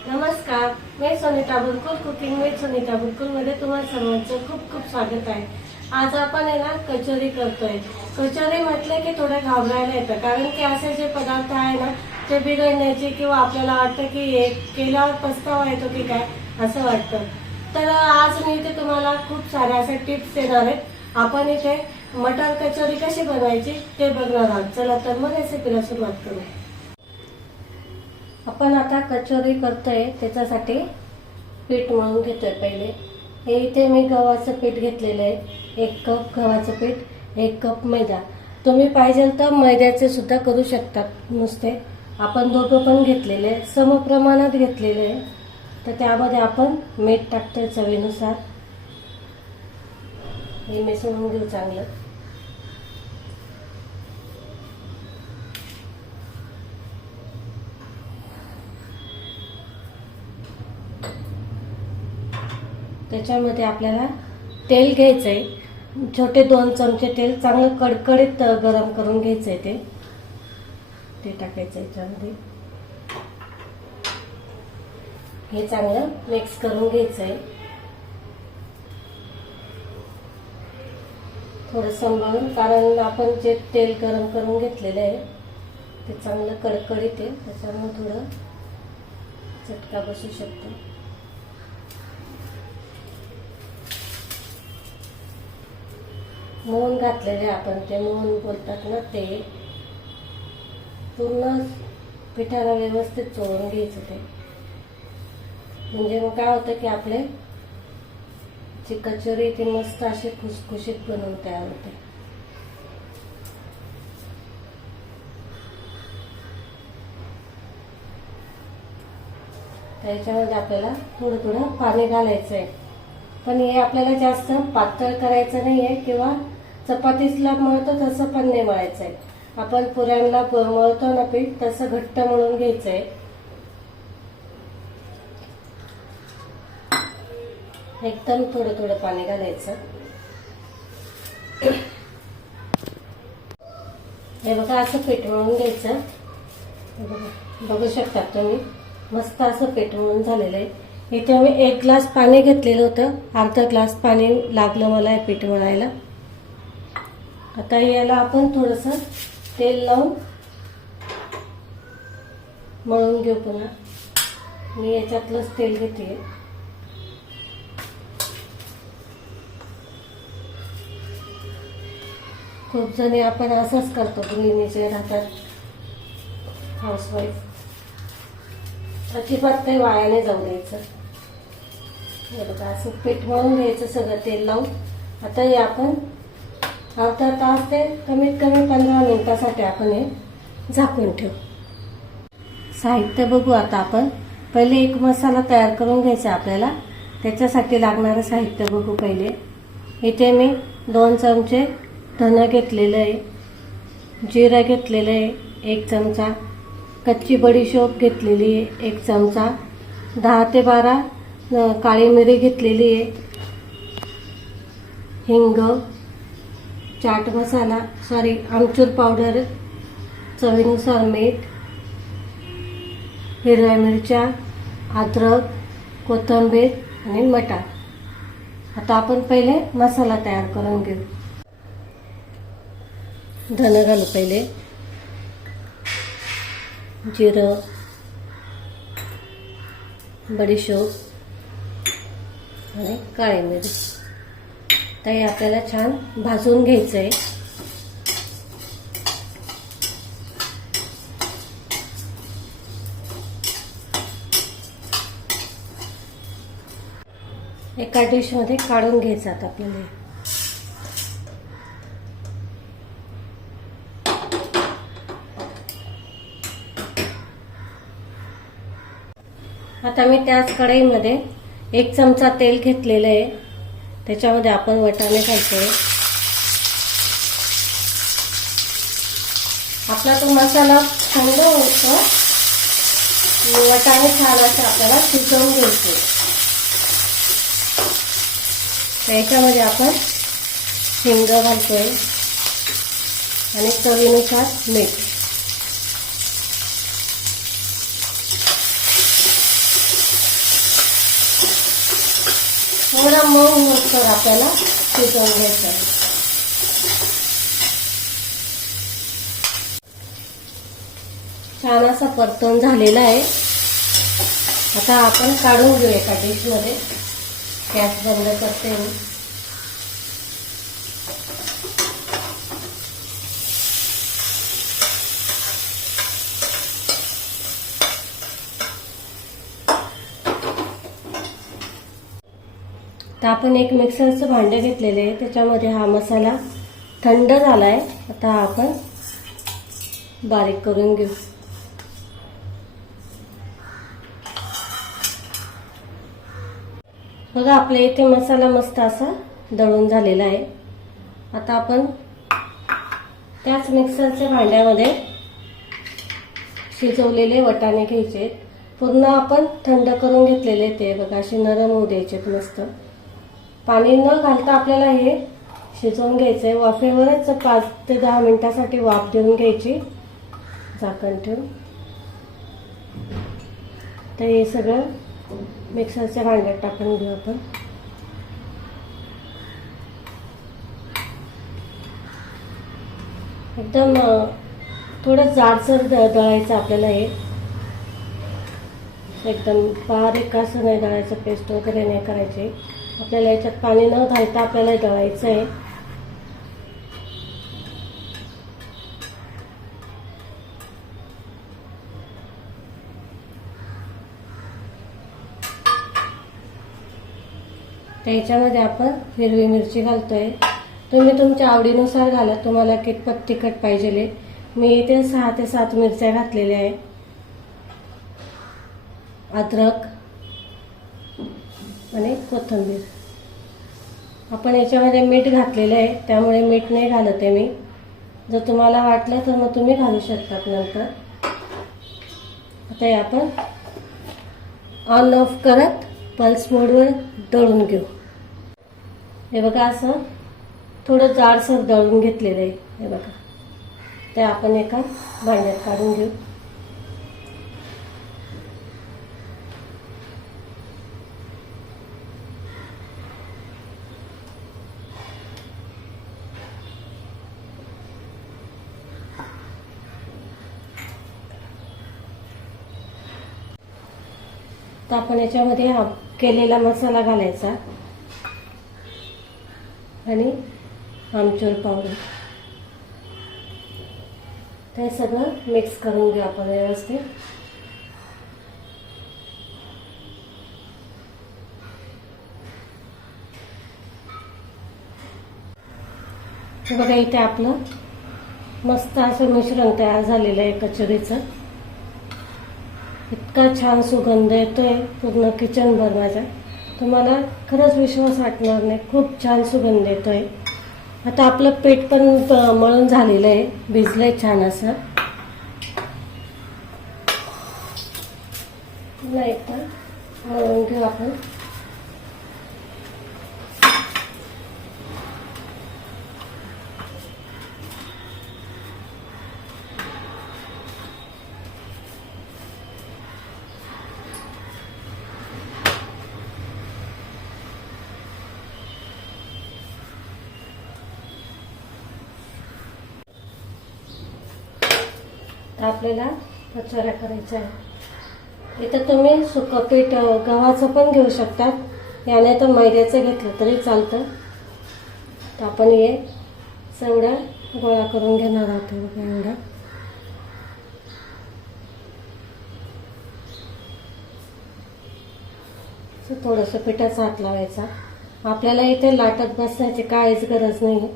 नमस्कार, मी Sunita Bulkul cooking with Sunita Bulkul मध्ये तुम्हाला सर्वांचं खूप खूप स्वागत आहे। आज आपण आहे ना कचोरी करतोय। कचोरी म्हटले की थोडं घाबरायला येतं, कारण की असे जे पदार्थ आहे ना ते बिघडण्याची किंवा आपल्याला वाटतं की हे केल्यावर पस्तावा येतो की काय असं वाटतं। तर आज मी इथे तुम्हाला खूप साऱ्या अशा टिप्स देणार आहेत। आपण इथे मटर कचोरी कशी बनवायची ते बघणार आहोत। चला तर मग रेसिपीला सुरुवात करू। आपण आता कचोरी करतोय, त्याच्यासाठी पीठ मळून घेतोय। पहिले हे इथे मी गव्हाचं पीठ घेतलेलं आहे। 1 कप गव्हाचं पीठ, 1 कप मैदा। तुम्ही पाहिजे तर मैद्याचे सुद्धा करू शकतात नुसते। आपण दोघं पण घेतलेले, समप्रमाणात घेतलेले आहे। तर त्यामध्ये आपण मीठ टाकतोय चवीनुसार। हे मिसळून घेऊ चांगलं। त्याच्यामध्ये आपल्याला तेल घ्यायचंय, छोटे 2 चमचे तेल, चांगलं कडकडीत गरम करून घ्यायचंय। ते टाकायचं याच्यामध्ये। हे चांगलं मिक्स करून घ्यायचंय। थोडं सांभाळून, कारण आपण जे तेल गरम करून घेतलेलं आहे ते चांगलं कडकडीत आहे, त्याच्यामुळे थोडं चटका बसू शकतो। मोहन घातलेले आपण, ते मोहन बोलतात ना, ते पूर्ण पिठाला व्यवस्थित चोळून घ्यायचं। ते म्हणजे मग काय होतं की आपले जी कचोरी ती मस्त अशी खुसखुशीत बनवून तयार होते। त्याच्यामध्ये आपल्याला थोडं थोडं पाणी घालायचं आहे, पण हे आपल्याला जास्त पातळ करायचं नाहीये किंवा चपातीला मळतो तसं पण नाही मळायचं आहे। आपण पुऱ्यांना मळतो ना पीठ, तसं घट्ट मळून घ्यायचंय। एकदम थोडं थोडं पाणी घालायचं। हे बघा, असं पीठ मळून घ्यायचं। बघू शकता तुम्ही, मस्त असं पीठ मळून झालेलं आहे। इथे मी 1 ग्लास पाणी घेतलेलं होतं, अर्धा ग्लास पाणी लागलं मला हे पीठ मळायला। आता याला आपण थोडंसं तेल लावून मळून घेऊ पुन्हा। मी याच्यातलंच तेल घेते। खूप जणी आपण असंच करतो, गृहिणीचे राहतात, हाऊसवाईफ। अजिबात काही वाया नाही जाऊ द्यायचं। हे बघा, असं पीठ मळून घ्यायचं सगळं तेल लावून। आता हे आपण अर्धा तास ते कमीत कमी 15 मिनिटासाठी आपण हे झाकून ठेवू। साहित्य बघू आता आपण। पहिले एक मसाला तयार करून घ्यायचा आपल्याला, त्याच्यासाठी लागणारं साहित्य बघू पहिले। इथे मी 2 चमचे धने घेतलेलं आहे, जिरं घेतलेलं आहे 1 चमचा, कच्ची बडीशोप घेतलेली आहे 1 चमचा, 10 ते 12 काळी मिरी घेतलेली आहे, हिंग, चाट मसाला, आमचूर पावडर, चवीनुसार मीठ, हिरव्या मिरच्या, अद्रक, कोथिंबीर आणि मटार। आता आपण पहिले मसाला तयार करून घेऊ। धने घालू पहिले, जिरं, बडीशोप आणि काळी मिरी। तर हे आपल्याला छान भाजून घ्यायचंय। एका डिश मध्ये काढून घ्यायचं आता आपल्याला। आता मी त्याच कढईमध्ये 1 चमचा तेल घेतलेलं आहे, त्याच्यामध्ये आपण वाटाणे घालतोय। आपला तो मसाला थंड होतो, वाटाणे छान असे आपल्याला शिजवून घ्यायचे। त्याच्यामध्ये आपण हिंग घालतोय आणि चवीनुसार मीठ। थोडा मऊ होतं आपल्याला शिजवून घ्यायचं आहे. छान असा परतून झालेला आहे. आता आपण काढून घेऊ एका डिशमध्ये. गॅस बंद करते मी. तर आपण एक मिक्सरचं भांडं घेतलेलं आहे, त्याच्यामध्ये हा मसाला थंड झाला आहे. आता आपण बारीक करून घेऊ. बघा आपल्या इथे मसाला मस्त असा दळून झालेला आहे. आता आपण त्याच मिक्सरच्या भांड्यामध्ये शिजवलेले वाटाणे घ्यायचे. पूर्ण आपण थंड करून घेतलेले ते बघा, असे नरम होऊ द्यायचे मस्त. पाणी न घालता आपल्याला हे शिजवून घ्यायचंय. वाफेवरच 5 ते 10 मिनिटासाठी वाफ देऊन घ्यायची झाकण ठेवून. तर हे सगळं मिक्सरच्या भांड्यात टाकून घेऊ आपण. एकदम थोडं जाडसर दळायचं आपल्याला. हे एकदम बारीक असं नाही दळायचं, पेस्ट वगैरे नाही करायची आपल्याला. याच्यात पाणी न घालता आपल्याला दळायचं आहे. त्याच्यामध्ये आपण हिरवी मिरची घालतोय. तुम्ही तुमच्या आवडीनुसार घाला, तुम्हाला कितपत तिखट पाहिजे. मी इथे 6 ते 7 मिरच्या घातलेल्या आहे. अद्रक आणि कोथिंबीर. आपण याच्यामध्ये मीठ घातलेलं आहे, त्यामुळे मीठ नाही घालत आहे मी. जर तुम्हाला वाटलं तर मग तुम्ही घालू शकतात नंतर. आता हे आपण ऑन ऑफ करत पल्स मोडवर दळून घेऊ. हे बघा असं थोडं जाडसर दळून घेतलेलं आहे. हे बघा, ते आपण एका भांड्यात काढून घेऊ. तर आपण याच्यामध्ये हा केलेला मसाला घालायचा आणि आमचूर पावडर. ते सगळं मिक्स करून घेऊ आपण व्यवस्थित. बघा इथे आपलं मस्त असं मिश्रण तयार झालेलं आहे कचोरीचं. इतका छान सुगंध येतोय पूर्ण किचनभर माझ्या. तुम्हाला खरंच विश्वास वाटणार नाही, खूप छान सुगंध येतोय. आता आपलं पीठ पण मळून झालेलं आहे, भिजलंय छान असं. पुन्हा एकदा मळून घेऊ आपण. आपल्याला कचोऱ्या करायच्या आहे. इथं तुम्ही सुकं पीठ गव्हाचं पण घेऊ शकतात, याने तर मैद्याचं घेतलं तरी चालतं. तर आपण हे सगळं गोळा करून घेणार आहोत. एवढा थोडंसं पिठाचा हात लावायचा. आपल्याला इथे लाटत बसण्याची काहीच गरज नाही.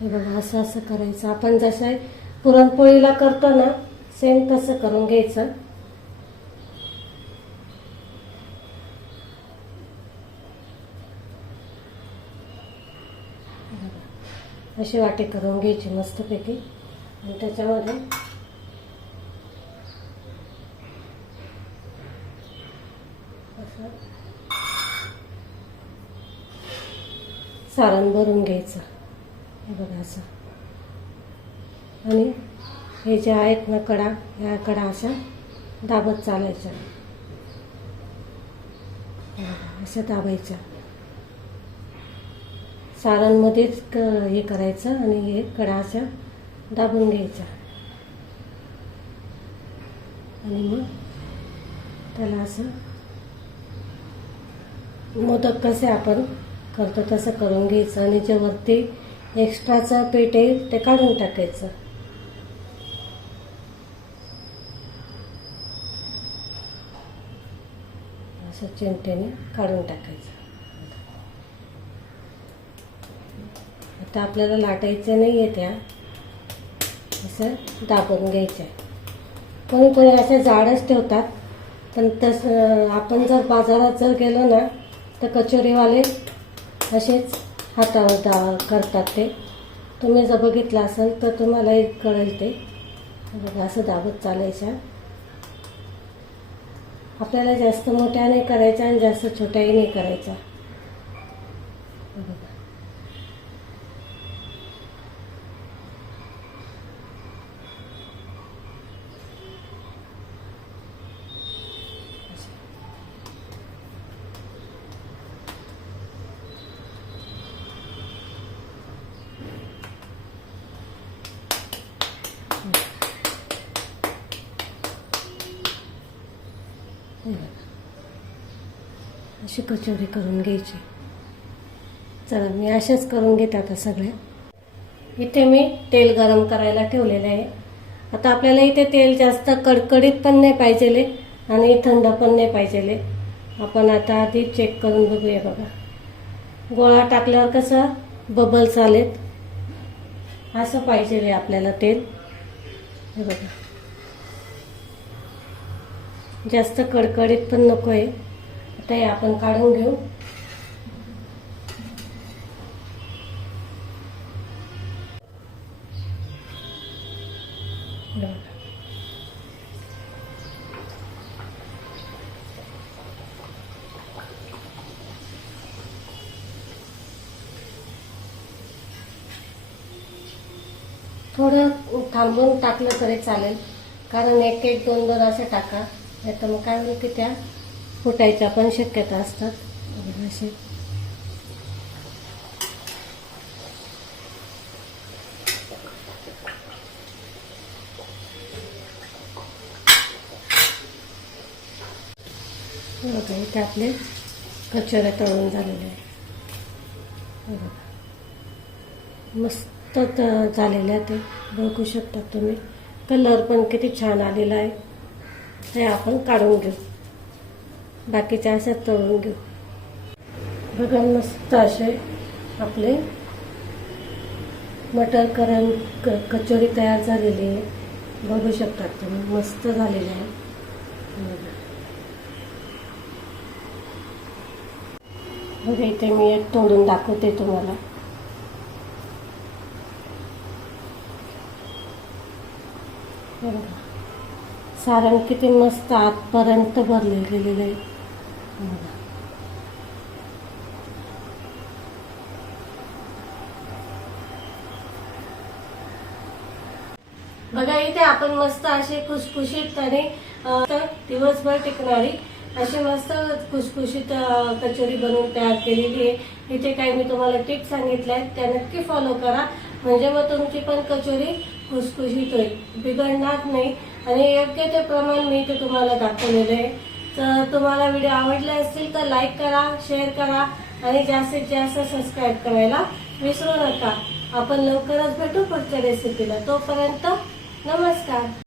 हे बघा असं असं करायचं. आपण जसं पुरणपोळीला करतो ना, सेम तसं करून घ्यायचं. अशी वाटी करून घ्यायची मस्तपैकी. आणि त्याच्यामध्ये असं सारण भरून घ्यायचं. हे बघा असं. आणि हे जे आहेत ना कडा, ह्या कडा अशा दाबत चालायच्या, अशा दाबायच्या. सारणमध्येच हे करायचं आणि हे कडा अशा दाबून घ्यायच्या आणि मग त्याला असं मोदक कसे आपण करतो तसं करून घ्यायचं आणि जे वरती एक्स्ट्राचं पीठ आहे ते काढून टाकायचं. असं चिमट्याने काढून टाकायचं. आता आपल्याला लाटायचं नाही आहे, त्या असं दाबून घ्यायचं. कोणी कोणी असे जाडच ठेवतात, पण तसं आपण जर बाजारात जर गेलो ना तर कचोरीवाले असेच हातावर करतात. ते तुम्ही जर बघितलं असेल तर तुम्हालाही कळेल. ते बघा असं दाबत चालायच्या. आपल्याला जास्त मोठ्या नाही करायच्या आणि जास्त छोट्याही नाही करायच्या. अशी कचोरी करून घ्यायची. चला मी अशाच करून घेते आता सगळ्या. इथे मी तेल गरम करायला ठेवलेलं आहे. आता आपल्याला इथे तेल जास्त कडकडीत पण नाही पाहिजे आणि थंड पण नाही पाहिजे. आपण आता आधी चेक करून बघूया. बघा गोळा टाकल्यावर कसं बबल्स आलेत असं पाहिजे आपल्याला तेल. हे बघा जास्त कडकडीत पण नको आहे. आता हे आपण काढून घेऊ. थोडं थांबून टाकलं तरी चालेल, कारण एक एक दोन दोन असे टाका, नाही तर मग काय होईल की त्या फुटायच्या पण शक्यता असतात. असे बघा इथे आपले कचोऱ्या तळून झालेले आहे. मस्त झालेल्या ते बघू शकता तुम्ही. कलर पण किती छान आलेला आहे. ते आपण काढून घेऊ. बाकीच्या अशा तळून घेऊ. बघा मस्त असे आपले मटर कचोरी तयार झालेली आहे. बघू शकता तुम्ही मस्त झालेले आहे. बघा इथे मी एक तोडून दाखवते तुम्हाला. सारण किती मस्त आतपर्यंत भरले गेलेले आहे. बघा इथे आपण मस्त असे खुसखुशीत आणि दिवसभर टिकणारी अशी मस्त खुसखुशीत कचोरी बनवून तयार केलेली आहे. इथे काही मी तुम्हाला टिप्स सांगितल्या आहेत, त्या नक्की फॉलो करा. म्हणजे मग तुमची पण कचोरी खुसखुशीत होईल, बिघडणार नाही. आणि योग्य ते प्रमाण मी इथे तुम्हाला दाखवलेलं आहे. तर तुम्हाला व्हिडिओ आवडले असतील तर लाईक करा, शेअर करा आणि जास्तीत जास्त सबस्क्राईब करायला विसरू नका. आपण लवकरच भेटू पुढच्या रेसिपीला. तोपर्यंत नमस्कार.